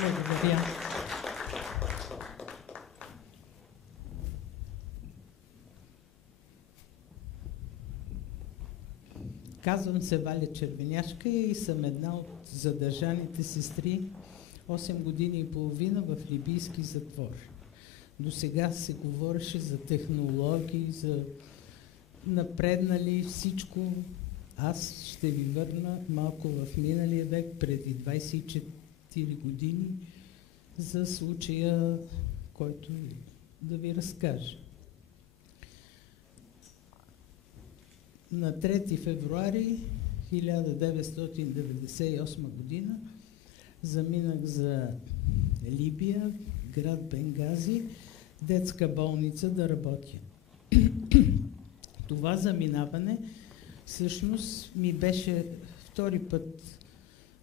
Благодаря. Казвам се Валя Червеняшка и съм една от задържаните сестри 8 години и половина в либийски затвор. До сега се говореше за технологии, за напреднали всичко. Аз ще ви върна малко в миналия век, преди 24 години, за случая, който да ви разкажа. На 3 февруари 1998 година заминах за Либия, град Бенгази, детска болница да работя. Това заминаване всъщност ми беше втори път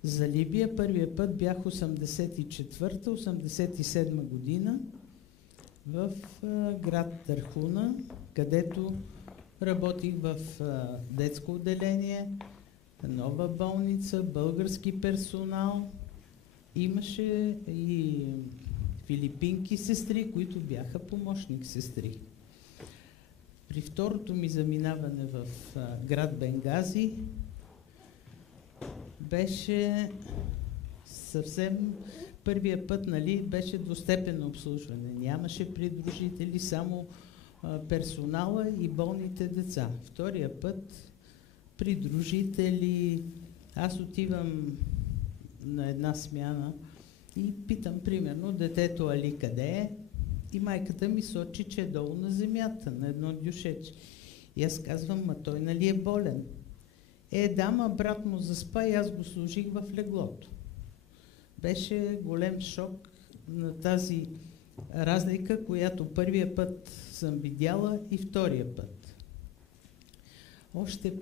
за Либия. Първия път бях 84-87 година в град Тархуна, където работих в детско отделение, нова болница, български персонал. Имаше и филипинки сестри, които бяха помощник сестри. При второто ми заминаване в град Бенгази беше съвсем първия път, нали, беше двустепенно обслужване. Нямаше придружители, само персонала и болните деца. Втория път придружители. Аз отивам на една смяна и питам, примерно, детето Али къде е? И майката ми сочи, че е долу на земята, на едно дюшече. И аз казвам, ма той нали е болен? Да, ма брат му заспа и аз го сложих в леглото. Беше голем шок на тази разлика, която първия път съм видяла и втория път. Още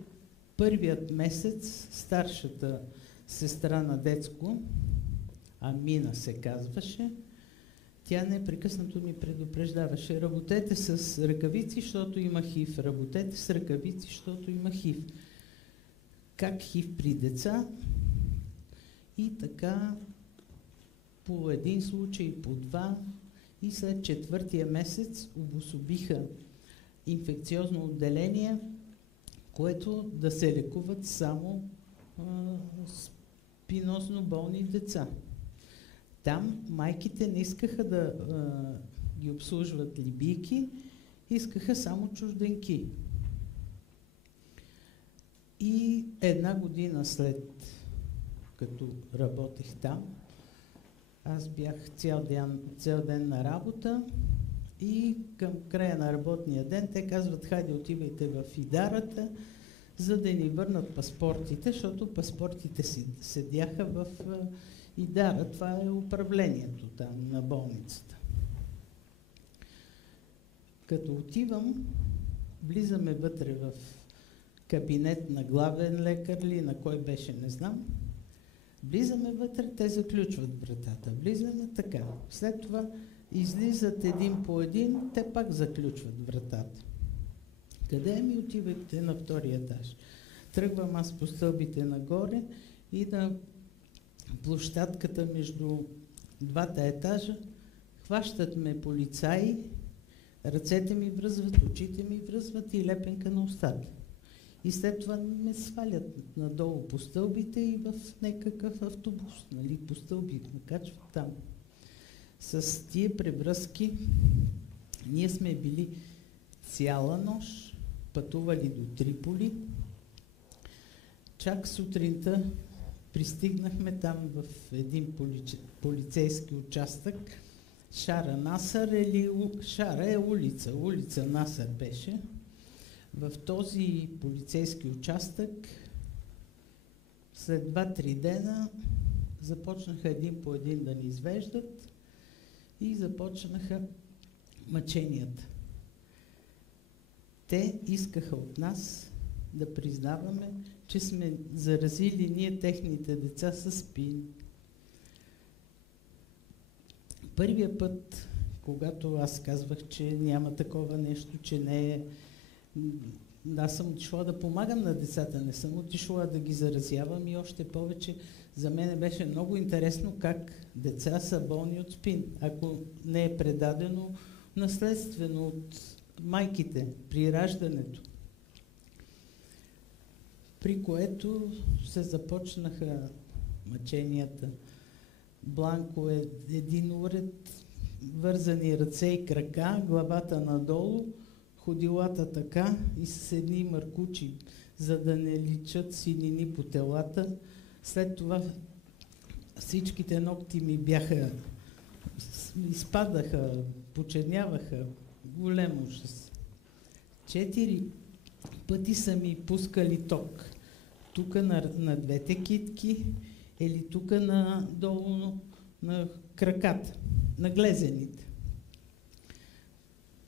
първият месец старшата сестра на детско, Амина се казваше, тя непрекъснато ни предупреждаваше: работете с ръкавици, защото има хив, работете с ръкавици, защото има хив. Как хив при деца? И така по един случай, по два, и след четвъртия месец обособиха инфекциозно отделение, което да се лекуват само спиносно болни деца. Там майките не искаха да ги обслужват либийки, искаха само чужденки. И една година след като работех там, аз бях цял ден на работа и към края на работния ден те казват: хайде отивайте в Идарата, за да ни върнат паспортите, защото паспортите си седяха в Идара. Това е управлението там на болницата. Като отивам, влизаме вътре в кабинет на главен лекар ли, на кой беше, не знам. Влизаме вътре, те заключват вратата. Влизаме така. След това излизат един по един, те пак заключват вратата. Къде ми отивате? На втория етаж. Тръгвам аз по стълбите нагоре и на площадката между двата етажа хващат ме полицаи, ръцете ми връзват, очите ми връзват и лепенка на устата. И след това ме свалят надолу по стълбите и в някакъв автобус, нали, по стълбите ме качват там. С тия превръзки ние сме били цяла нощ, пътували до Триполи. Чак сутринта пристигнахме там в един полицейски участък. Шара Насър Шара е улица. Улица Насър беше. В този полицейски участък след 2-3 дена започнаха един по един да ни извеждат и започнаха мъченията. Те искаха от нас да признаваме, че сме заразили ние техните деца с СПИН. Първия път, когато аз казвах, че няма такова нещо, че не е Аз съм отишла да помагам на децата, не съм отишла да ги заразявам и още повече за мен беше много интересно как деца са болни от СПИН, ако не е предадено наследствено от майките при раждането. При което се започнаха мъченията. Бланко е един уред, вързани ръце и крака, главата надолу, ходилата така и с едни мъркучи, за да не личат синини по телата. След това всичките ногти ми бяха, изпадаха, почерняваха, голям ужас. 4 пъти са ми пускали ток. Тук на двете китки или тук надолу на краката, на глезените.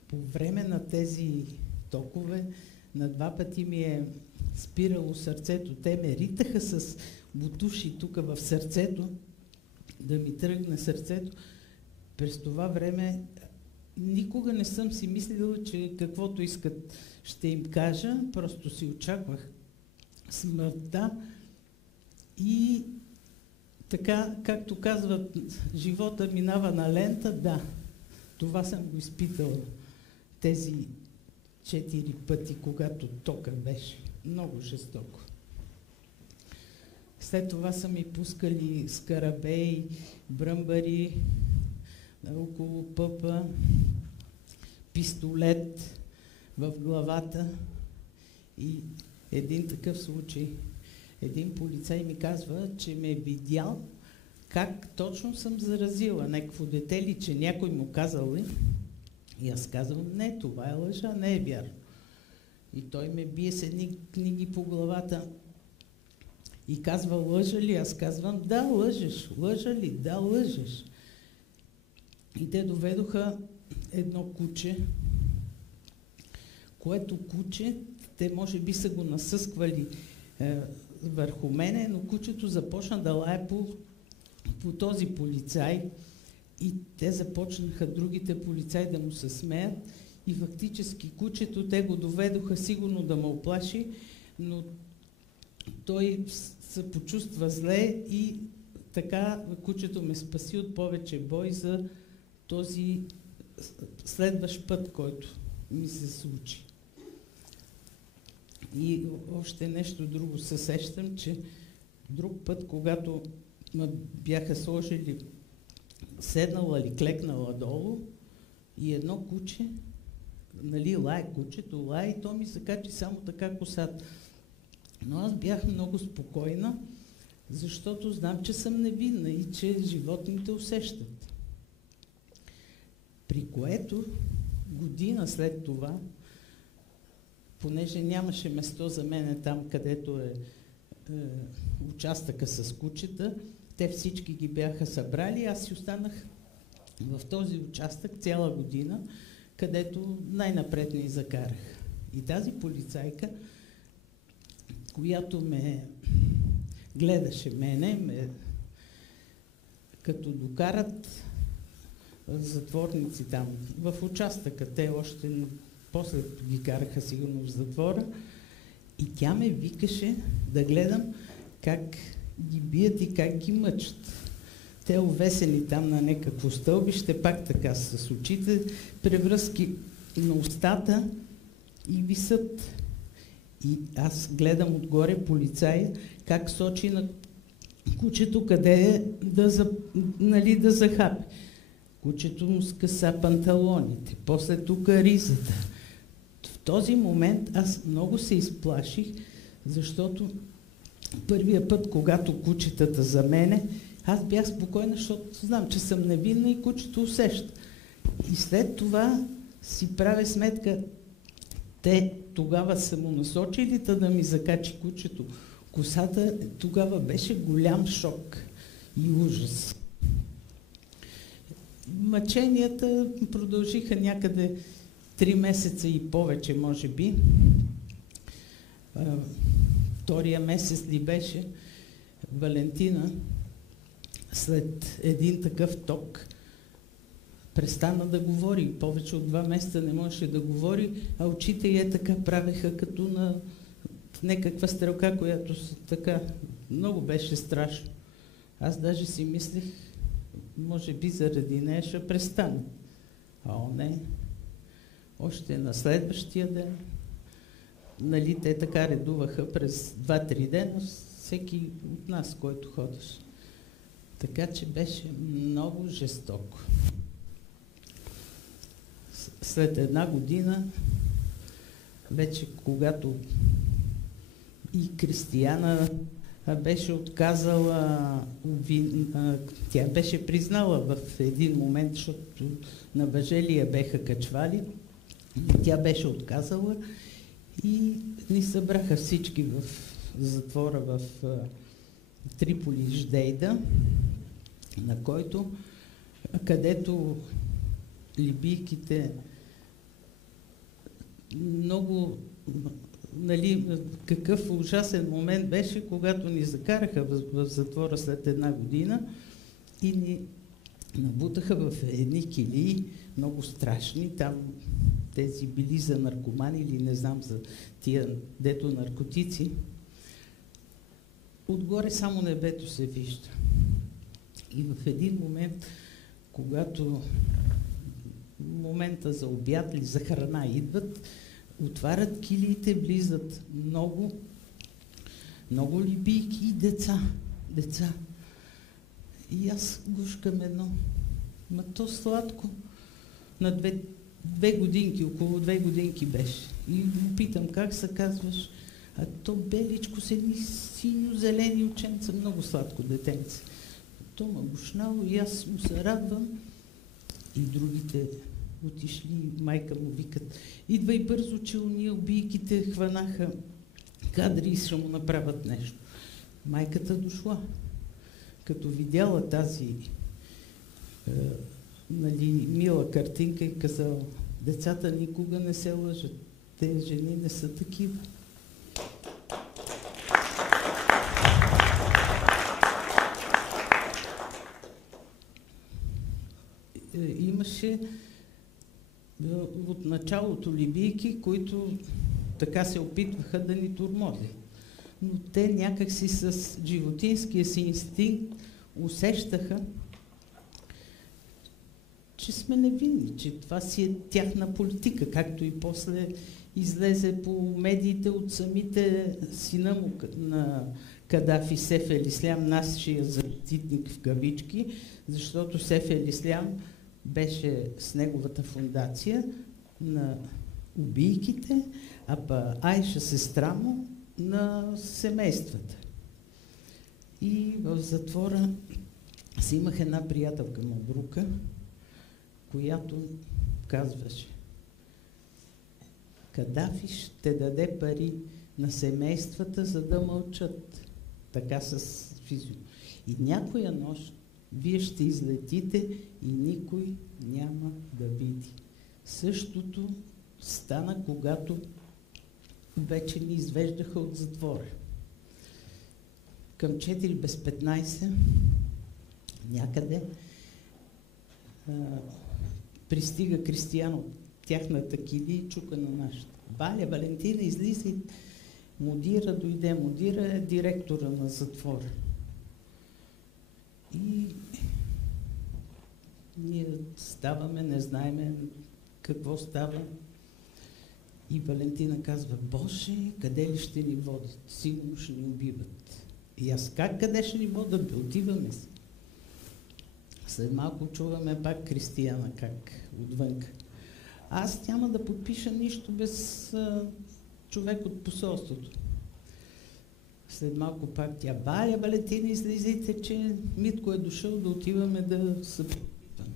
По време на тези токове на 2 пъти ми е спирало сърцето. Те ме ритаха с бутуши тук в сърцето, да ми тръгне сърцето. През това време никога не съм си мислила, че каквото искат ще им кажа, просто си очаквах смъртта и така, както казват, живота минава на лента, да, това съм го изпитала тези 4 пъти, когато тока беше много жестоко. След това са ми пускали скарабеи, бръмбари, около пъпа, пистолет в главата и един такъв случай. Един полицай ми казва, че ме е видял как точно съм заразила някакво дете ли, че някой му казал ли. И аз казвам, не, това е лъжа, не е вярно. И той ме бие с едни книги по главата и казва, лъжа ли? Аз казвам, да, лъжеш. Лъжа ли? Да, лъжеш. И те доведоха едно куче, което куче, те може би са го насъсквали върху мене, но кучето започна да лае по този полицай и те започнаха другите полицаи да му се смеят и фактически кучето, те го доведоха сигурно да ме оплаши, но той се почувства зле и така кучето ме спаси от повече бой за този следващ път, който ми се случи. И още нещо друго се сещам, че друг път, когато ме бяха сложили, седнала или клекнала долу и едно куче, нали, лае кучето, лае и то ми се качи само така косата. Но аз бях много спокойна, защото знам, че съм невинна и че животните усещат. При което година след това, понеже нямаше место за мене там, където е участъка с кучета, те всички ги бяха събрали, аз си останах в този участък цяла година, където най-напред ни закарах. И тази полицайка, която ме гледаше мене, като докарат затворници там в участъка, те още после ги караха сигурно в затвора, и тя ме викаше да гледам как ги бият и как ги мъчат. Те увесени там на някакво стълбище, пак така с очите, превръзки на устата и висят. И аз гледам отгоре полицая как сочи на кучето къде е да захапи. Кучето му скъса панталоните, после тук ризата. В този момент аз много се изплаших, защото първия път, когато кучетата за мене, аз бях спокойна, защото знам, че съм невинна и кучето усеща. И след това си правя сметка, те тогава са му насочили да ми закачи кучето косата, тогава беше голям шок и ужас. Мъченията продължиха някъде 3 месеца и повече, може би. Втория месец ли беше, Валентина, след един такъв ток, престана да говори. Повече от 2 месеца не можеше да говори, а очите й така правеха като на някаква стрелка, която така много беше страшно. Аз даже си мислех, може би заради нея ще престане. А не. Още на следващия ден, нали, те така редуваха през 2-3 дена всеки от нас, който ходеше. Така че беше много жестоко. След 1 година, вече когато и Кристияна беше отказала, тя беше признала в един момент, защото на Бажелия беха качвали, тя беше отказала и ни събраха всички в затвора в Триполи, Ждейда, на който, където либийките много, нали, какъв ужасен момент беше, когато ни закараха в затвора след 1 година и ни набутаха в едни килии, много страшни, там тези били за наркомани или не знам за тия, дето наркотици. Отгоре само небето се вижда. И в един момент, когато момента за обяд или за храна идват, отварят килиите, влизат много либийки и деца. И аз гушкам едно. Ма то сладко. На 2 годинки, около 2 годинки беше. И го питам, как се казваш? А то беличко с едни синьо-зелени ученца, много сладко детенце. То ме гушнало и аз му се радвам. И другите отишли, майка му викат, идвай бързо, че уния убийките хванаха кадри и ще му направят нещо. Майката дошла. Като видяла тази нали, мила картинка и казала, децата никога не се лъжат, те жени не са такива. Имаше от началото либийки, които така се опитваха да ни тормозят. Но те някакси с животинския си инстинкт усещаха, че сме невинни, че това си е тяхна политика, както и после излезе по медиите от самите сина му на Кадафи, Сеф ел-Ислям, нашия защитник в кавички, защото Сеф ел-Ислям беше с неговата фундация на убийките, а па Айша, сестра му, на семействата. И в затвора си имах една приятелка Мабрука, която казваше, Кадафи ще даде пари на семействата, за да мълчат. Така с физио. И някоя нощ вие ще излетите и никой няма да види. Същото стана, когато вече ни извеждаха от затвора. Към 4 без 15 някъде пристига Кристиян от тяхната кили и чука на нашата. Валя, Валентина, излиза и Мудира дойде. Мудира е директора на затвора. И ние ставаме, не знаеме какво става. И Валентина казва, Боже, къде ли ще ни водят? Сигурно ще ни убиват. И аз къде ще ни водят? Отиваме си. След малко чуваме пак Кристияна как отвънка. Аз няма да подпиша нищо без човек от посолството. След малко пак тя, Валя, Валентина, излизайте, че Митко е дошъл да отиваме да се подпитваме.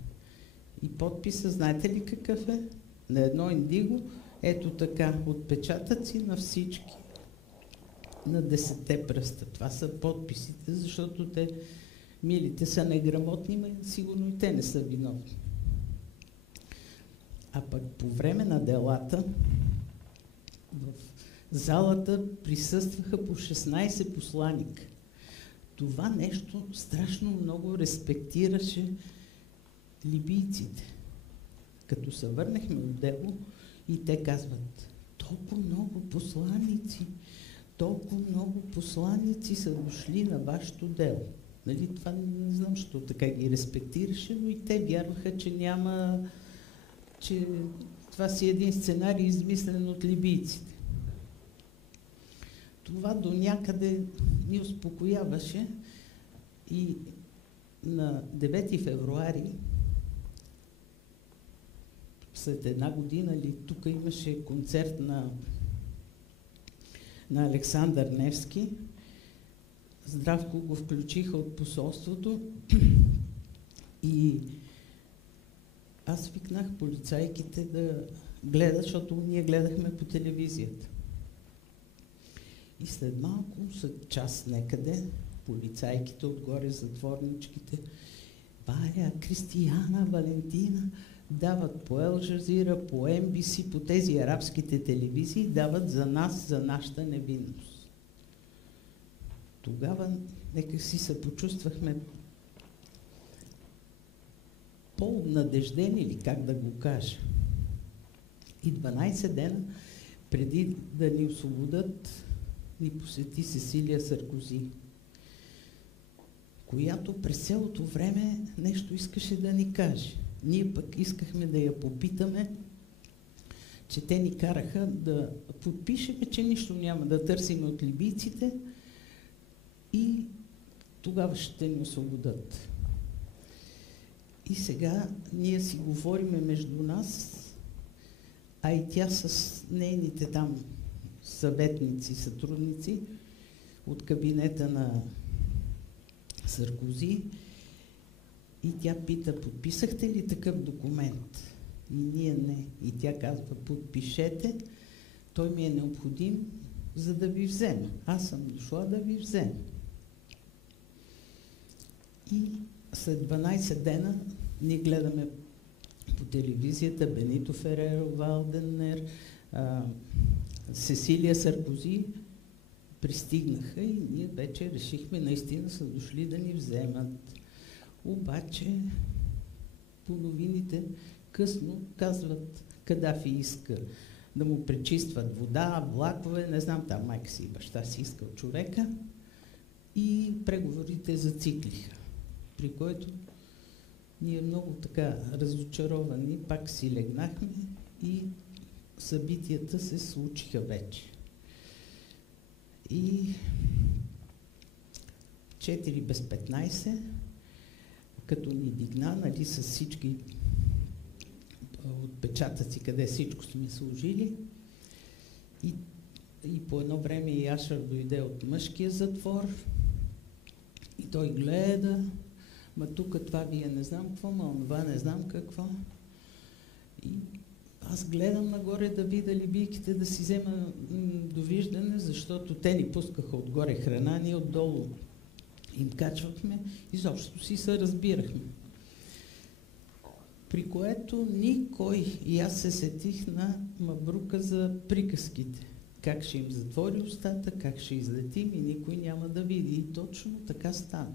И подписа, знаете ли какъв е? На едно индиго, ето така, отпечатъци на всички, на 10 пръста. Това са подписите, защото те, милите, са неграмотни, но сигурно и те не са виновни. А пък по време на делата в залата присъстваха по 16 посланика. Това нещо страшно много респектираше либийците. Като се върнахме от дело и те казват, толкова много посланици са дошли на вашето дело. Нали, това не знам, защо така ги респектираше, но и те вярваха, че това си един сценарий, измислен от либийците. Това до някъде ни успокояваше и на 9 февруари, след една година ли, тук имаше концерт на Александър Невски. Здравко го включиха от посолството и аз викнах полицайките да гледат, защото ние гледахме по телевизията. И след малко, след час некъде, полицайките отгоре, затворничките, Варя, Кристияна, Валентина, дават по Ел Жазира, по NBC, по тези арабските телевизии, дават за нас, за нашата невинност. Тогава нека си се почувствахме по-надеждени, или как да го кажа. И 12 дена преди да ни освободят, ни посети Сесилия Саркози, която през цялото време нещо искаше да ни каже. Ние пък искахме да я попитаме, че те ни караха да подпишеме, че нищо няма да търсиме от либийците и тогава ще ни освободят. И сега ние си говориме между нас, а и тя с нейните там съветници, сътрудници от кабинета на Саркози, и тя пита, подписахте ли такъв документ? И ние не. И тя казва, подпишете, той ми е необходим, за да ви взема. Аз съм дошла да ви взема. И след 12 дена ние гледаме по телевизията Бенито Фереро Валденер, Сесилия Саркози пристигнаха и ние вече решихме, наистина са дошли да ни вземат. Обаче по новините късно казват, Кадафи иска да му пречистват вода, влакове, не знам, там майка си и баща си искал човека, и преговорите зациклиха, при който ние много така разочаровани пак си легнахме и събитията се случиха вече. И 4 без 15, като ни дигна, нали, с всички отпечатъци, къде всичко сме служили, и по едно време и Яшар дойде от мъжкия затвор и той гледа, ма тук това вие не знам какво, ма онова не знам какво. И аз гледам нагоре да видя либийките да си взема довиждане, защото те ни пускаха отгоре храна, ние отдолу им качвахме, изобщо си се разбирахме. При което никой, и аз се сетих на Мабрука за приказките. Как ще им затвори устата, как ще излетим и никой няма да види. И точно така стана.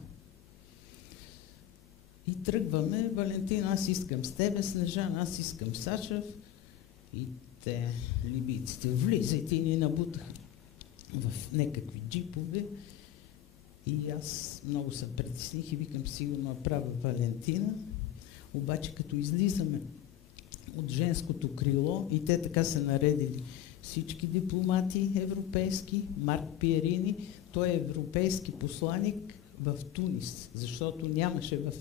И тръгваме, Валентин, аз искам с тебе, Снежан, аз искам Сачев. И те, либийците, влизайте, и ни набутаха в някакви джипове. И аз много се притесних и викам, сигурно права Валентина. Обаче като излизаме от женското крило и те така се наредили всички дипломати европейски, Марк Пиерини, той е европейски посланик в Тунис, защото нямаше в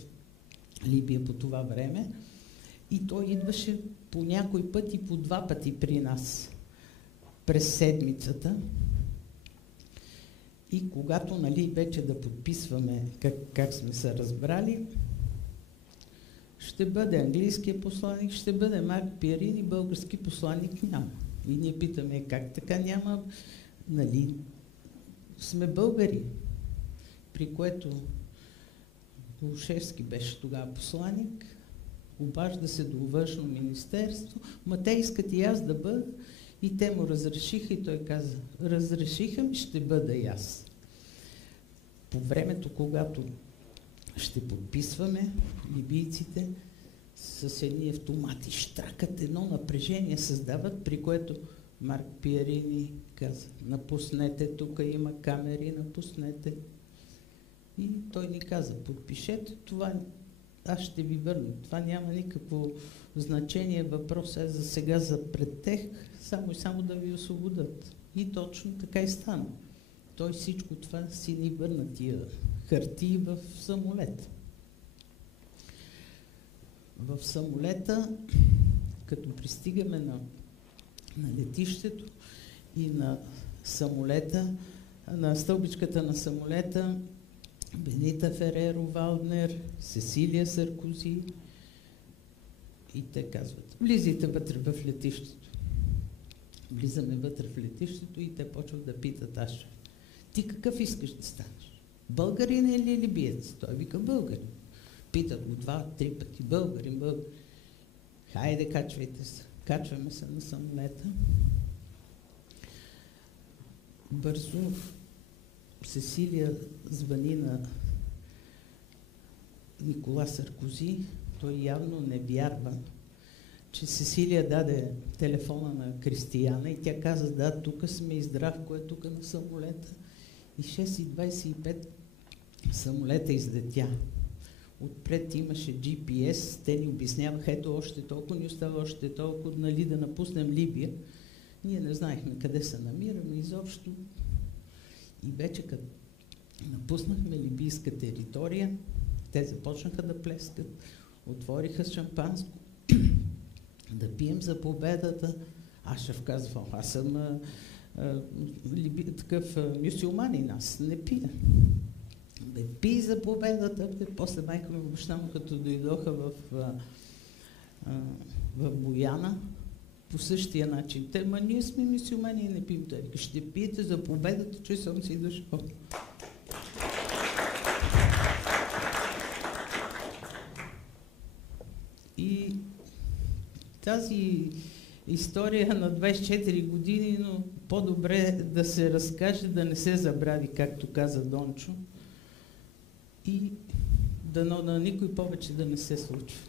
Либия по това време, и той идваше по някой път и по 2 пъти при нас през седмицата. И когато, нали, вече да подписваме как сме се разбрали, ще бъде английския посланик, ще бъде Марк Пиерини, български посланик няма. И ние питаме, как така няма, нали, сме българи. При което Глушевски беше тогава посланик, обажда се до Външно министерство, ма те искат и аз да бъда, и те му разрешиха, и той каза, разрешиха ми, ще бъда и аз. По времето, когато ще подписваме, либийците с едни автомати, штракат, едно напрежение създават, при което Марк Пиерини каза: напуснете, тук има камери, напуснете. И той ни каза: подпишете това, аз ще ви върна. Това няма никакво значение, въпрос е за сега за претех, само да ви освободят. И точно така и стана. Той всичко това си ни върна тия хартии в самолет. В самолета, като пристигаме на летището и на самолета, на стълбичката на самолета, Бенита Фереро Валднер, Сесилия Саркози, и те казват: влизайте вътре в летището. Влизаме вътре в летището и те почват да питат Аша: ти какъв искаш да станеш? Българин или либиец? Той вика: българин. Питат го 2-3 пъти: българин. Хайде, качвайте се. Качваме се на самолета. Бързо Сесилия звъни на Никола Саркози. Той явно не вярва, че Сесилия даде телефона на Кристияна и тя каза: да, тук сме и Здравко е тук на самолета. И 6:25 самолета излетя. Отпред имаше GPS, те ни обясняваха: ето още толкова ни остава, още толкова, нали, да напуснем Либия. Ние не знаехме къде се намираме изобщо. И вече като напуснахме либийска територия, те започнаха да плескат, отвориха шампанско, да пием за победата. Ашраф казва: аз съм такъв мюсюлманин, аз не пия. Бе, пий за победата. После майка ми баща му, като дойдоха в Бояна, по същия начин: те: ма ние сме мюсюлмани и не пием. Той: ще пиете за победата, че съм си дошъл. И тази история на 24 години, но по-добре да се разкаже, да не се забрави, както каза Дончо, и дано на никой повече да не се случва.